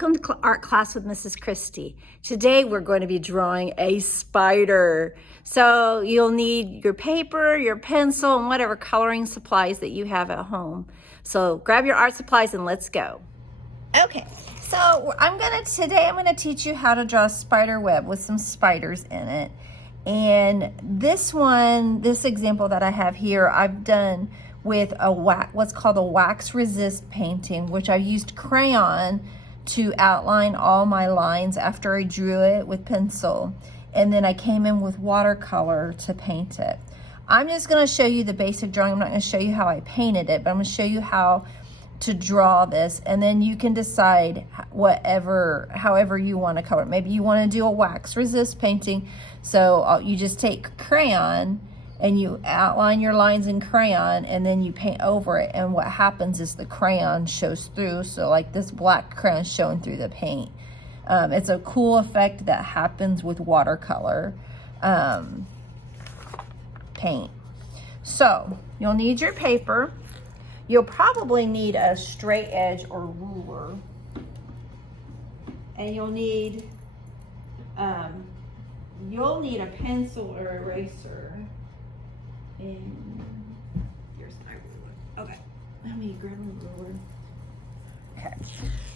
Welcome to art class with Mrs. Christie. Today we're going to be drawing a spider. So you'll need your paper, your pencil, and whatever coloring supplies that you have at home. So grab your art supplies and let's go. Okay, so today I'm gonna teach you how to draw a spider web with some spiders in it. And this example that I have here, I've done with what's called a wax resist painting, which I used crayon to outline all my lines after I drew it with pencil. And then I came in with watercolor to paint it. I'm just gonna show you the basic drawing. I'm not gonna show you how I painted it, but I'm gonna show you how to draw this, and then you can decide however you want to color it. Maybe you want to do a wax resist painting, so you just take crayon and you outline your lines in crayon and then you paint over it, and what happens is the crayon shows through. So like this black crayon showing through the paint. It's a cool effect that happens with watercolor paint. So you'll need your paper. You'll probably need a straight edge or ruler, and you'll need a pencil or eraser. And here's my ruler. Okay, let me grab my ruler. Okay,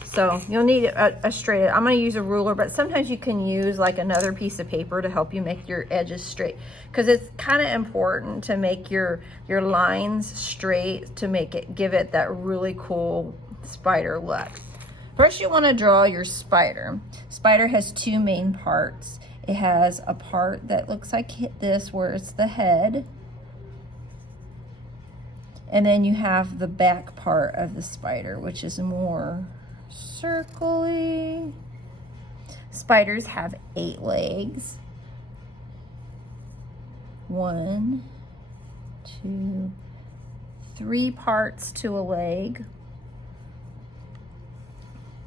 so you'll need a straight. I'm going to use a ruler, but sometimes you can use like another piece of paper to help you make your edges straight, because it's kind of important to make your lines straight to give it that really cool spider look. First, you want to draw your spider. Spider has two main parts. It has a part that looks like this, where it's the head. And then you have the back part of the spider, which is more circly. Spiders have 8 legs. 1, 2, 3 parts to a leg.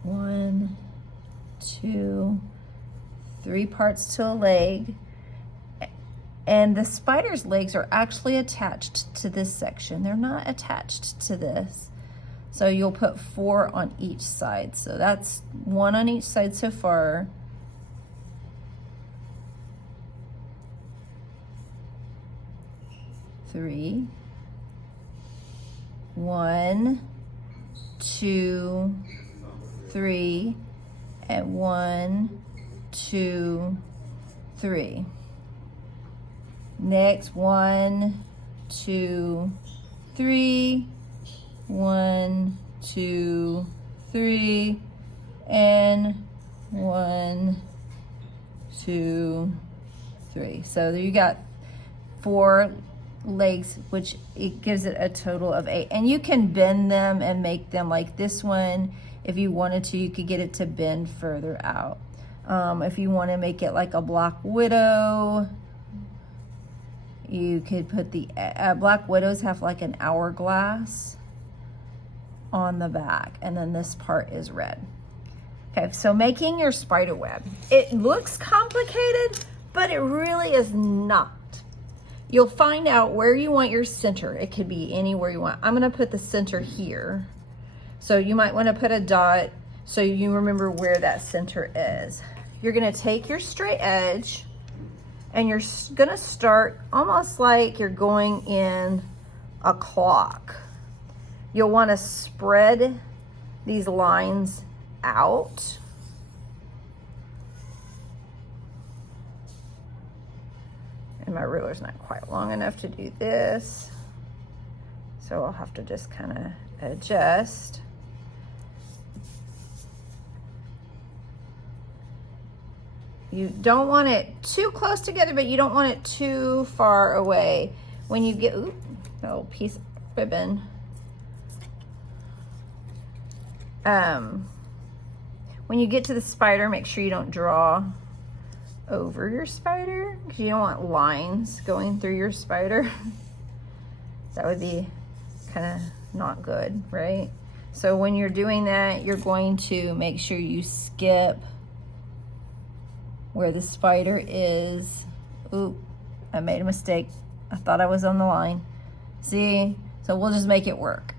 1, 2, 3 parts to a leg. And the spider's legs are actually attached to this section. They're not attached to this. So you'll put 4 on each side. So that's 1 on each side so far. Three. 1, 2, 3, and 1, 2, 3. Next, 1, 2, 3, 1, 2, 3, and 1, 2, 3. So there you got 4 legs, which it gives it a total of 8. And you can bend them and make them like this one. If you wanted to, you could get it to bend further out. If you want to make it like a black widow, you could put the black widows have like an hourglass on the back, and then this part is red. Okay, so making your spider web. It looks complicated, but it really is not. You'll find out where you want your center. It could be anywhere you want. I'm gonna put the center here. So you might wanna put a dot so you remember where that center is. You're gonna take your straight edge, and you're gonna start almost like you're going in a clock. You'll wanna spread these lines out. And my ruler's not quite long enough to do this, so I'll have to just kind of adjust. You don't want it too close together, but you don't want it too far away. When you get, ooh, a little piece of ribbon. When you get to the spider, make sure you don't draw over your spider, because you don't want lines going through your spider. That would be kind of not good, right? So when you're doing that, you're going to make sure you skip where the spider is. Ooh, I made a mistake. I thought I was on the line. See? So we'll just make it work.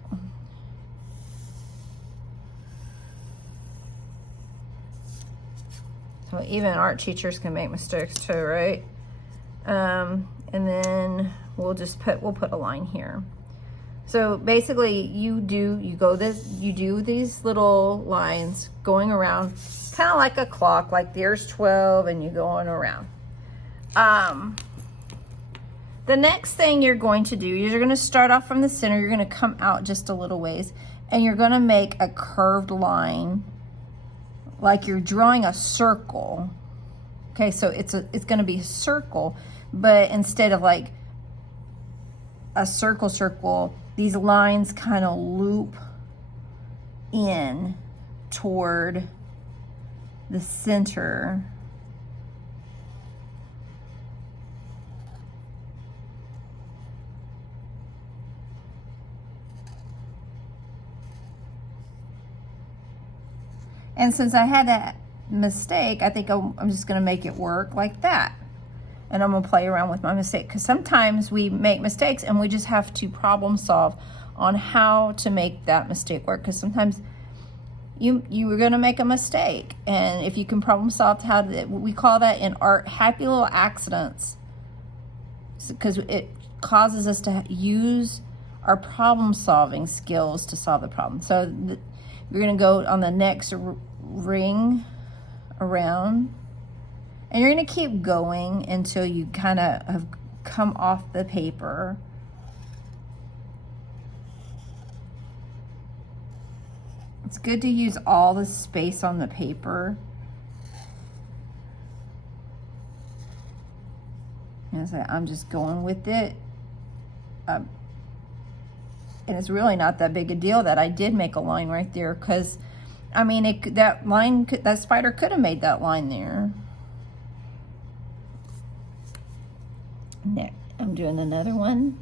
So even art teachers can make mistakes too, right? And then we'll put a line here. So basically you do these little lines going around, kind of like a clock, like there's 12 and you're going around. The next thing you're going to do is you're going to start off from the center. You're going to come out just a little ways and you're going to make a curved line like you're drawing a circle. Okay, so it's going to be a circle, but instead of like a circle, these lines kind of loop in toward the center. And since I had that mistake, I think I'm just gonna make it work like that. And I'm gonna play around with my mistake, because sometimes we make mistakes and we just have to problem solve on how to make that mistake work. Because sometimes you were gonna make a mistake, and if you can problem solve how to, we call that in art happy little accidents, because it causes us to use our problem solving skills to solve the problem. So we're gonna go on the next ring around, and you're gonna keep going until you kind of have come off the paper. It's good to use all the space on the paper. And so I'm just going with it. And it's really not that big a deal that I did make a line right there, because I mean, that spider could have made that line there. Next, I'm doing another one.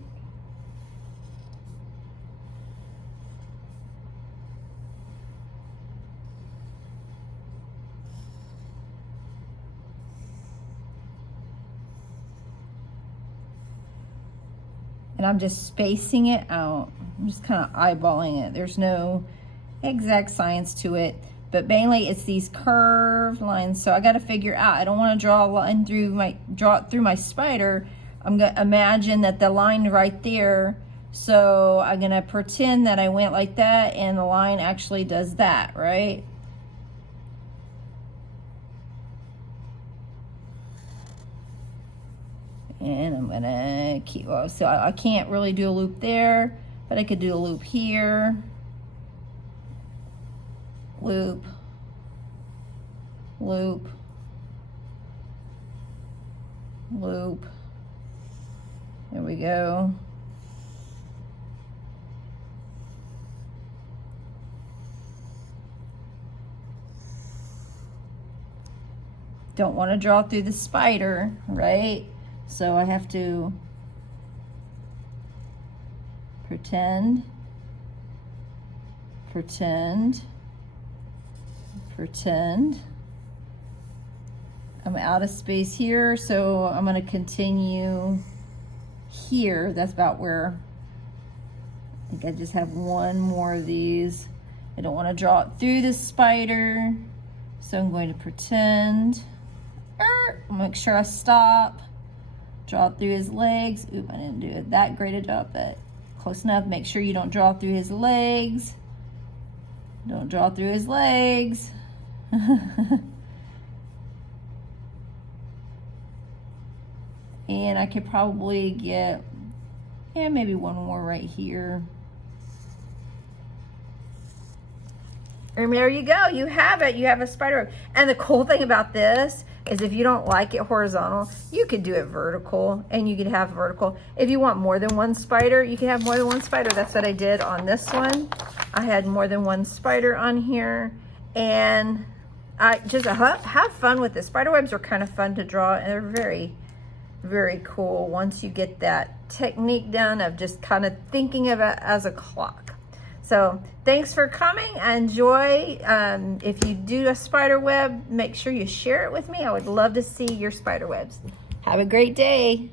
And I'm just spacing it out. I'm just kind of eyeballing it. There's no exact science to it, but mainly it's these curved lines. So I got to figure out, I don't want to draw a line through my spider. I'm going to imagine that the line right there, so I'm going to pretend that I went like that and the line actually does that, right? And I'm gonna keep, so I can't really do a loop there, but I could do a loop here. Loop, loop, loop. There we go. Don't want to draw through the spider, right? So I have to pretend. I'm out of space here, so I'm going to continue here. That's about where I think I just have one more of these. I don't want to draw it through the spider, so I'm going to pretend. Make sure I stop. Draw through his legs. Oop, I didn't do it that great a job, but close enough. Make sure you don't draw through his legs. Don't draw through his legs. And I could probably get, yeah, maybe one more right here. And there you go. You have it. You have a spider web. And the cool thing about this is if you don't like it horizontal, you could do it vertical, and you could have vertical. If you want more than one spider, you can have more than one spider. That's what I did on this one. I had more than one spider on here, and I just have fun with this. Spider webs are kind of fun to draw, and they're very, very cool once you get that technique down of just kind of thinking of it as a clock. So thanks for coming. I enjoy. If you do a spider web, make sure you share it with me. I would love to see your spider webs. Have a great day.